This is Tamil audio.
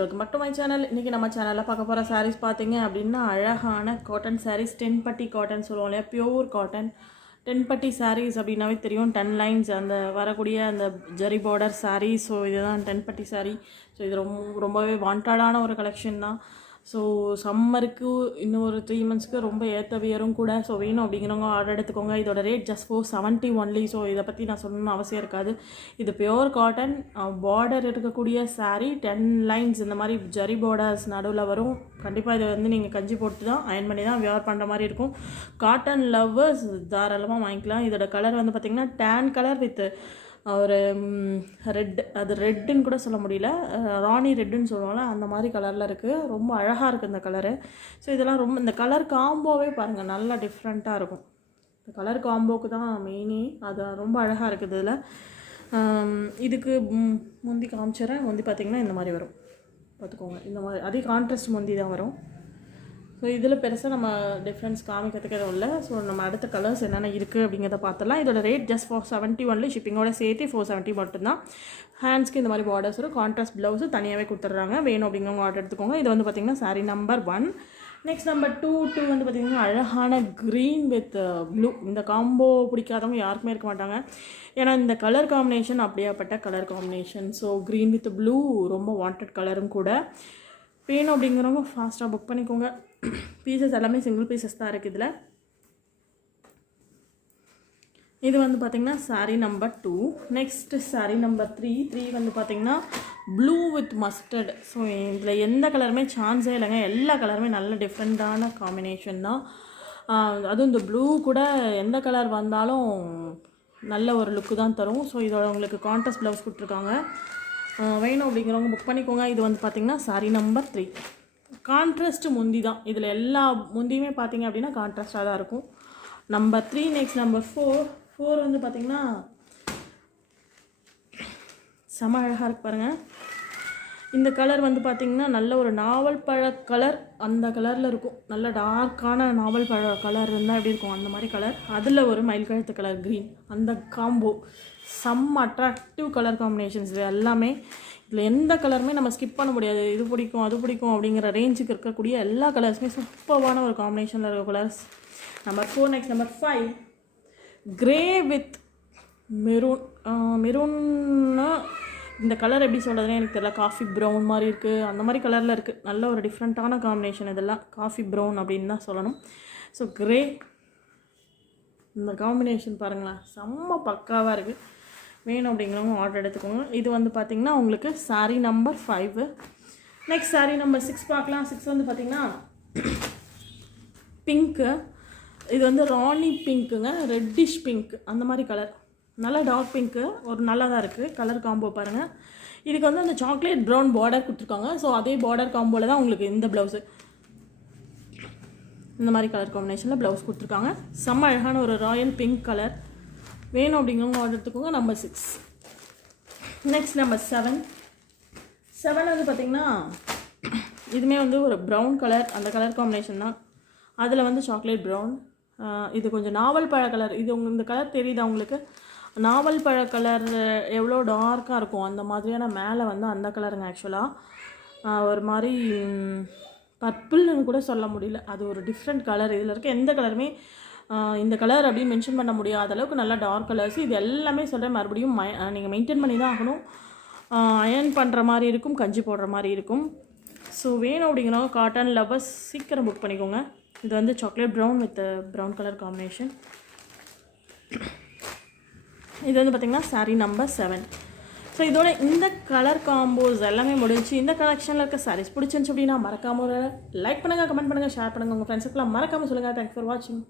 Welcome back to my channel. இன்றைக்கி நம்ம சேனலில் பார்க்க போகிற சாரீஸ் பார்த்தீங்க அப்படின்னா அழகான காட்டன் சாரீஸ், 10 பட்டி காட்டன் சொல்லுவோம் இல்லையா, பியூர் காட்டன் 10 பட்டி சாரீஸ் அப்படின்னாவே தெரியும். 10 லைன்ஸ் அந்த வரக்கூடிய அந்த ஜரி பார்டர் சாரீ. ஸோ இதுதான் 10 பட்டி சாரீ. ஸோ இது ரொம்பவே வாண்டடான ஒரு கலெக்ஷன் தான். ஸோ சம்மருக்கு இன்னும் ஒரு 3 மந்த்ஸ்க்கு ரொம்ப ஏற்ற வியரும் கூட. ஸோ வேணும் அப்படிங்கிறவங்க ஆர்டர் எடுத்துக்கோங்க. இதோட ரேட் ஜஸ்ட் 470 ஒன்லி. ஸோ இதை பற்றி நான் சொல்லணும்னு அவசியம் இருக்காது. இது பியோர் காட்டன் பார்டர் இருக்கக்கூடிய சாரீ, 10 லைன்ஸ் இந்த மாதிரி ஜரி பார்டர்ஸ் நடுவில் வரும். கண்டிப்பாக இதை வந்து நீங்கள் கஞ்சி போட்டு தான் அயன் பண்ணி தான் வியர் பண்ணுற மாதிரி இருக்கும். காட்டன் லவ்வர்ஸ் தாராளமாக வாங்கிக்கலாம். இதோட கலர் வந்து பார்த்திங்கன்னா டேன் கலர் வித் ஒரு ரெட், அது ரெட்டுன்னு கூட சொல்ல முடியல, ராணி ரெட்டுன்னு சொல்லுவாங்கள்ல அந்த மாதிரி கலரில் இருக்குது. ரொம்ப அழகாக இருக்குது இந்த கலரு. ஸோ இதெல்லாம் ரொம்ப இந்த கலர் காம்போவே பாருங்கள் நல்லா டிஃப்ரெண்ட்டாக இருக்கும். இந்த கலர் காம்போவுக்கு தான் மெயினே. அது ரொம்ப அழகாக இருக்குது. இதில் இதுக்கு முந்தி காமிச்சிடறேன். முந்தி பார்த்திங்கன்னா இந்த மாதிரி வரும், பார்த்துக்கோங்க. இந்த மாதிரி அதே கான்ட்ராஸ்ட் முந்தி தான் வரும். ஸோ இதில் பெருசாக நம்ம டிஃப்ரென்ஸ் காமிக்கிறதுக்கு எதுவும் இல்லை. ஸோ நம்ம அடுத்த கலர்ஸ் என்னென்ன இருக்குது அப்படிங்கிறத பார்த்துலாம். இதோட ரேட் ஜஸ்ட் 470 ஒன்லி. ஷிப்பிங்கோட சேர்த்து 470 மட்டும்தான். ஹேண்ட்ஸ்க்கு இந்த மாதிரி பார்டர்ஸ் வரும். கான்ட்ராஸ்ட் ப்ளவுஸு தனியாகவே கொடுத்துட்றாங்க. வேணும் அப்படிங்கிறவங்க ஆர்டர் எடுத்துக்கோங்க. இது வந்து பார்த்திங்கன்னா சாரீ நம்பர் 1. நெக்ஸ்ட் நம்பர் 2 வந்து பார்த்திங்கன்னா அழகான க்ரீன் வித் ப்ளூ. இந்த காம்போ பிடிக்காதவங்க யாருக்குமே இருக்க மாட்டாங்க. ஏன்னா இந்த கலர் காம்பினேஷன் அப்படியாப்பட்ட colour combination. So green with blue ரொம்ப வாண்டட் கலரும் கூட. வேணும் அப்படிங்கிறவங்க ஃபாஸ்ட்டாக புக் பண்ணிக்கோங்க. பீசஸ் எல்லாமே சிங்கிள் பீசஸ் தான் இருக்குது இதில். இது வந்து பார்த்திங்கன்னா sari number 2. Next sari number 3 வந்து பார்த்திங்கன்னா ப்ளூ வித் மஸ்டர்ட். ஸோ இதில் எந்த கலருமே சான்ஸே இல்லைங்க. எல்லா கலருமே நல்ல டிஃப்ரெண்ட்டான காம்பினேஷன் தான். அதுவும் இந்த ப்ளூ கூட எந்த கலர் வந்தாலும் நல்ல ஒரு லுக்கு தான் தரும். ஸோ இதோட உங்களுக்கு கான்ட்ராஸ்ட் ப்ளவுஸ் கொடுத்துருக்காங்க. வேணும் அப்படிங்கிறவங்க புக் பண்ணிக்கோங்க. இது வந்து பார்த்திங்கன்னா சாரீ நம்பர் 3. கான்ட்ராஸ்ட் முந்தி தான். இதில் எல்லா முந்தியுமே பார்த்திங்க அப்படின்னா கான்ட்ராஸ்டாக தான் இருக்கும். நம்பர் 3. நெக்ஸ்ட் நம்பர் 4 வந்து பார்த்திங்கன்னா செம அழகாக இருக்கு பாருங்கள். இந்த கலர் வந்து பார்த்திங்கன்னா நல்ல ஒரு நாவல் பழ கலர், அந்த கலரில் இருக்கும். நல்ல டார்க்கான நாவல் பழ கலர் இருந்தால் எப்படி இருக்கும் அந்த மாதிரி கலர். அதில் ஒரு மயில் கழுத்து கலர் க்ரீன், அந்த காம்போ செம்ம அட்ராக்டிவ் கலர் காம்பினேஷன்ஸ் இது எல்லாமே. இதில் எந்த கலருமே நம்ம ஸ்கிப் பண்ண முடியாது. இது பிடிக்கும் அது பிடிக்கும் அப்படிங்கிற ரேஞ்சுக்கு இருக்கக்கூடிய எல்லா கலர்ஸுமே சூப்பரான ஒரு காம்பினேஷனில் இருக்க colours. Number 4. Next number 5 grey with maroon. மெரூன்னா இந்த கலர் எப்படி சொல்கிறதுனே எனக்கு தெரியல. காஃபி ப்ரௌன் மாதிரி இருக்குது, அந்த மாதிரி கலரில் இருக்குது. நல்ல ஒரு டிஃப்ரெண்ட்டான காம்பினேஷன் இதெல்லாம். காஃபி ப்ரௌன் அப்படின்னு தான் சொல்லணும். ஸோ க்ரே, இந்த காம்பினேஷன் பாருங்களேன் செம்ம பக்காவாக இருக்குது. வேணும் அப்படிங்கிறவங்க ஆர்டர் எடுத்துக்கோங்க. இது வந்து பார்த்திங்கன்னா உங்களுக்கு sari number 5. Next sari number 6 பார்க்கலாம். 6 வந்து பார்த்திங்கன்னா பிங்க்கு. இது வந்து ராணி பிங்க்குங்க, ரெட்டிஷ் பிங்க் அந்த மாதிரி கலர். நல்லா டார்க் பிங்க்கு, ஒரு நல்லா தான் இருக்குது கலர் காம்போ பாருங்கள். இதுக்கு வந்து அந்த சாக்லேட் ப்ரௌன் பார்டர் கொடுத்துருக்காங்க. ஸோ அதே பார்டர் காம்போவில் தான் உங்களுக்கு இந்த ப்ளவுஸு இந்த மாதிரி கலர் காம்பினேஷனில் ப்ளவுஸ் கொடுத்துருக்காங்க. செம்ம அழகான ஒரு ராயல் பிங்க் கலர். வேணும் அப்படிங்கிறவங்க ஆர்டர் எடுத்துக்கோங்க. நம்பர் 6. நெக்ஸ்ட் நம்பர் 7 வந்து பார்த்திங்கன்னா இதுவுமே வந்து ஒரு ப்ரௌன் கலர், அந்த கலர் காம்பினேஷன் தான். அதில் வந்து சாக்லேட் ப்ரௌன். இது கொஞ்சம் நாவல் பழ கலர். இது இந்த கலர் தெரியுதா உங்களுக்கு? நாவல் பழ கலர் எவ்வளோ டார்க்காக இருக்கும் அந்த மாதிரியான மேலே வந்து அந்த கலருங்க. ஆக்சுவலாக ஒரு மாதிரி பர்பிள்னு கூட சொல்ல முடியல, அது ஒரு டிஃப்ரெண்ட் கலர். இதில் இருக்க எந்த கலருமே இந்த கலர் அப்படின்னு மென்ஷன் பண்ண முடியாத அளவுக்கு நல்லா டார்க் கலர்ஸ். இது எல்லாமே சொல்கிறேன் மறுபடியும் நீங்கள் மெயின்டைன் பண்ணி தான் ஆகணும். அயர்ன் பண்ணுற மாதிரி இருக்கும், கஞ்சி போடுற மாதிரி இருக்கும். ஸோ வேணும் அப்படிங்கிறவங்க காட்டன் லவ்வர்ஸ் சீக்கிரம் புக் பண்ணிக்கோங்க. இது வந்து chocolate brown with brown colour combination. இது வந்து பார்த்திங்கன்னா சாரீ நம்பர் 7. ஸோ இதோட இந்த கலர் காம்போஸ் எல்லாமே முடிஞ்சு. இந்த கலெக்ஷனில் இருக்க சாரீஸ் பிடிச்சிருந்துச்சு அப்படின்னா மறக்காமல் லைக் பண்ணுங்கள், கமெண்ட் பண்ணுங்கள், ஷேர் பண்ணுங்கள். உங்கள் ஃப்ரெண்ட்ஸுக்கெல்லாம் மறக்காமல் சொல்லுங்கள். தேங்க்ஸ் ஃபார் வாட்சிங்.